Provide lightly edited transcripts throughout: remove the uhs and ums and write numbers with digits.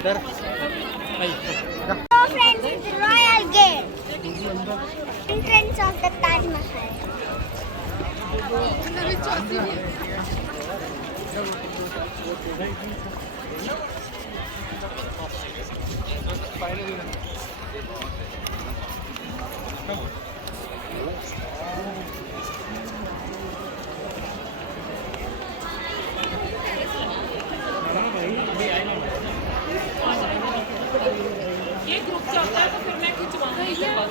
So friends, it's Royal Gate. Entrance of the Taj Mahal. ये group चलता है तो फिर मैं खिंचवाऊंगा इधर बस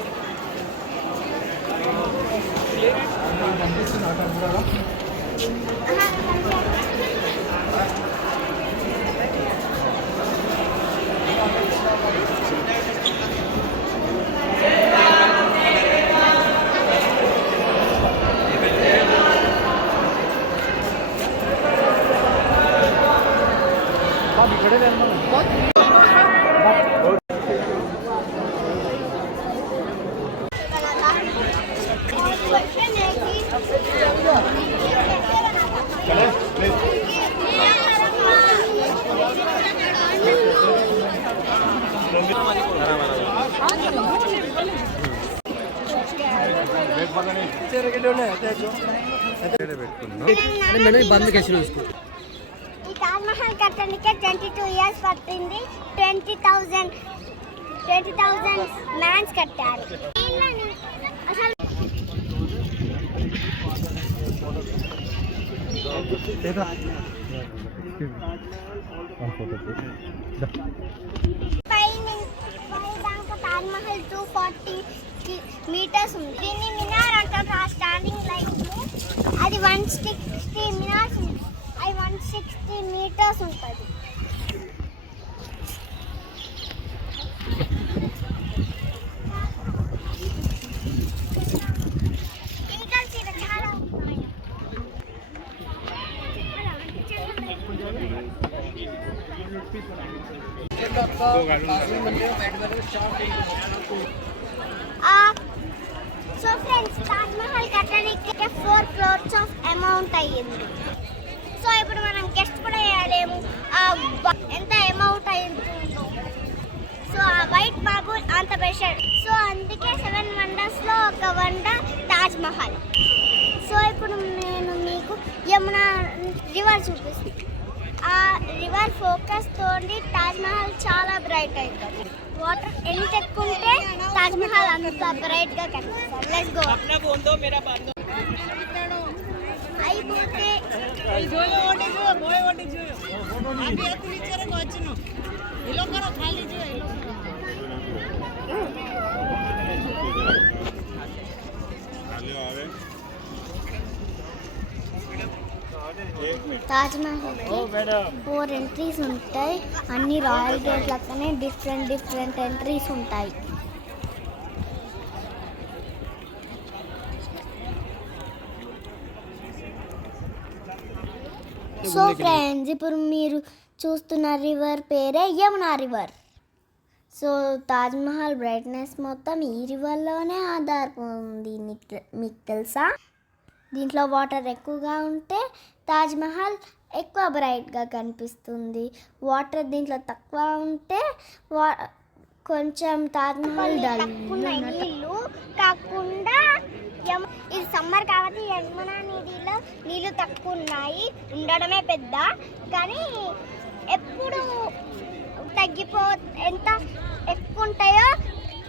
बंद कैसे उसको ताज महल కట్టడానికి 22 ఇయర్స్ పట్టింది 20,000 మ్యాన్స్ కట్టారు ताज महल 240 meters ఉంది దీన్ని మినార్ అంటారు ఆ స్టాండింగ్ లైన్ అది 160 మినార్స్ ఉంది అది 160 meters ఉంటుంది సో ఫ్రెండ్స్ తాజ్ మహల్ కట్టడానికి 4 crores of అమౌంట్ అయ్యింది సో ఇప్పుడు మనం గెస్ట్ కూడా వేయలేము ఎంత అమౌంట్ అయిందో సో ఆ వైట్ మార్బుల్ అంత బెస్ట్ సో అందుకే 7 వండర్స్లో ఒక వండర్ తాజ్ మహల్ సో ఇప్పుడు నేను మీకు యమునా రివర్ చూపిస్తాను ఆ రివర్ ఫోకస్ తోటి తాజ్ మహల్ చాలా బ్రైట్ అవుతుంది వాటర్ ఎంత ఎక్కువ ఉంటే తాజ్ మహల్ అంత బ్రైట్ గా కనిపిస్తుంది లెట్స్ గో అయిపోతే తాజ్ మహల్ 4 ఎంట్రీస్ ఉంటాయి అన్ని రాయల్ గేట్ లాగానే డిఫరెంట్ ఎంట్రీస్ ఉంటాయి సో ఫ్రెండ్స్ ఇప్పుడు మీరు చూస్తున్న రివర్ పేరే Yamuna river so Taj Mahal brightness మొత్తం ఈ రివర్లోనే ఆధారపడి మీకు తెలుసా దీంట్లో వాటర్ ఎక్కువగా ఉంటే తాజ్ మహల్ ఎక్కువ బ్రైట్గా కనిపిస్తుంది వాటర్ దీంట్లో తక్కువ ఉంటే కొంచెం తాజ్ మహల్ నీళ్ళు కాకుండా ఇది సమ్మర్ కాబట్టి యమునా నదిలో నీళ్ళు తక్కువ ఉన్నాయి ఉండడమే పెద్ద కానీ ఎప్పుడు ఎంత ఎక్కువ ఉంటాయో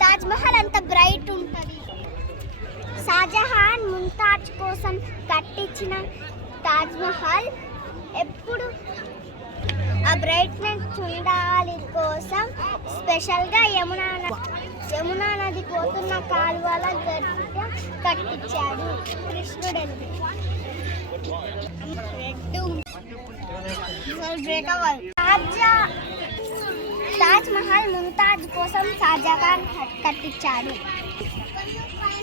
తాజ్ మహల్ అంత బ్రైట్ ఉంటుంది షాజహాన్ ముంతాజ్ కోసం కట్టించిన తాజ్ మహల్ ఎప్పుడు ఆ బ్రైట్నెస్ చూడాలి కోసం స్పెషల్గా యమునా నది పోతున్న కాలువల గట్టిగా కట్టించాడు కృష్ణుడు తాజ్ మహల్ ముంతాజ్ కోసం షాజహాన్ కట్టించాడు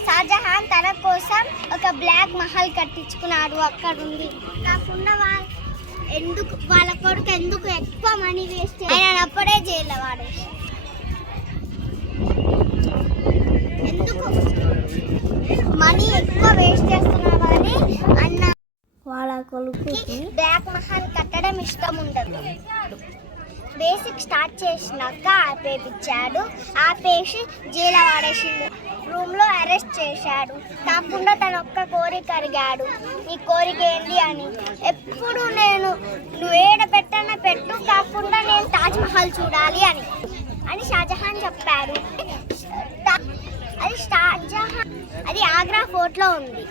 షాజహాన్ తన కోసం ఒక బ్లాక్ మహల్ కట్టించుకున్నాడు అక్కడ ఉంది కాకుండా వాళ్ళ కొడుకు ఎందుకు ఎక్కువ మనీ వేస్ట్ ఆయన అప్పుడే జైల్లో వాడు ఎందుకు మనీ ఎక్కువ వేస్ట్ చేస్తున్నావని అన్న వాళ్ళ కొడుకుకి బ్లాక్ మహల్ కట్టడం ఇష్టం ఉండదు బేసిక్ స్టార్ట్ చేసినాక ఆపేపించాడు. ఆపేసి జైలు వాడేసిండు. రూమ్లో అరెస్ట్ చేశాడు. కాకుండా తన ఒక్క కోరిక అడిగాడు, నీ కోరిక ఏంటి అని. ఎప్పుడు నేను నువ్వు ఏడ పెట్టన పెట్టు, కాకుండా నేను తాజ్ మహల్ చూడాలి అని షాజహాన్ చెప్పాడు. అది షాజహాన్, అది ఆగ్రా ఫోర్ట్లో ఉంది.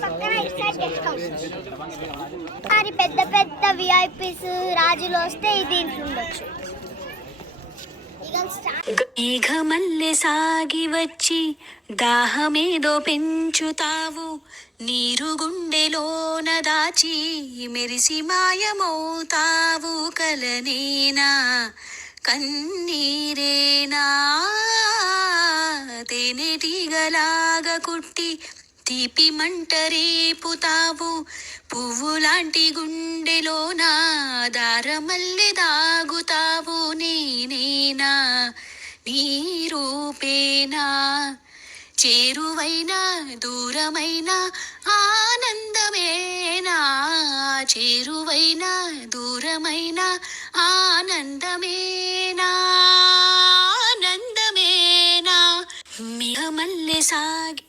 పక్కన ఇటు గెస్ట్ హౌస్. అది పెద్ద పెద్ద విఐపీస్ రాజులు వస్తే ఇది ఇంట్లో ఉండొచ్చు. మేఘమల్లె సాగి వచ్చి దాహమేదో పెంచుతావు, నీరు గుండెలోన దాచి మెరిసి మాయమవుతావు. కలనేనా కన్నీరేనా తేనెటీగలాగా కుట్టి తీపి మంట రేపుతావు. పువ్వులాంటి గుండెలోన దారమల్లె దాగుతావు. నేనేనా నీ రూపేనా చేరువైనా దూరమైనా ఆనందమేనా. చేరువైనా దూరమైనా ఆనందమేనా. ఆనందమేనా. మేఘమల్లె సాగి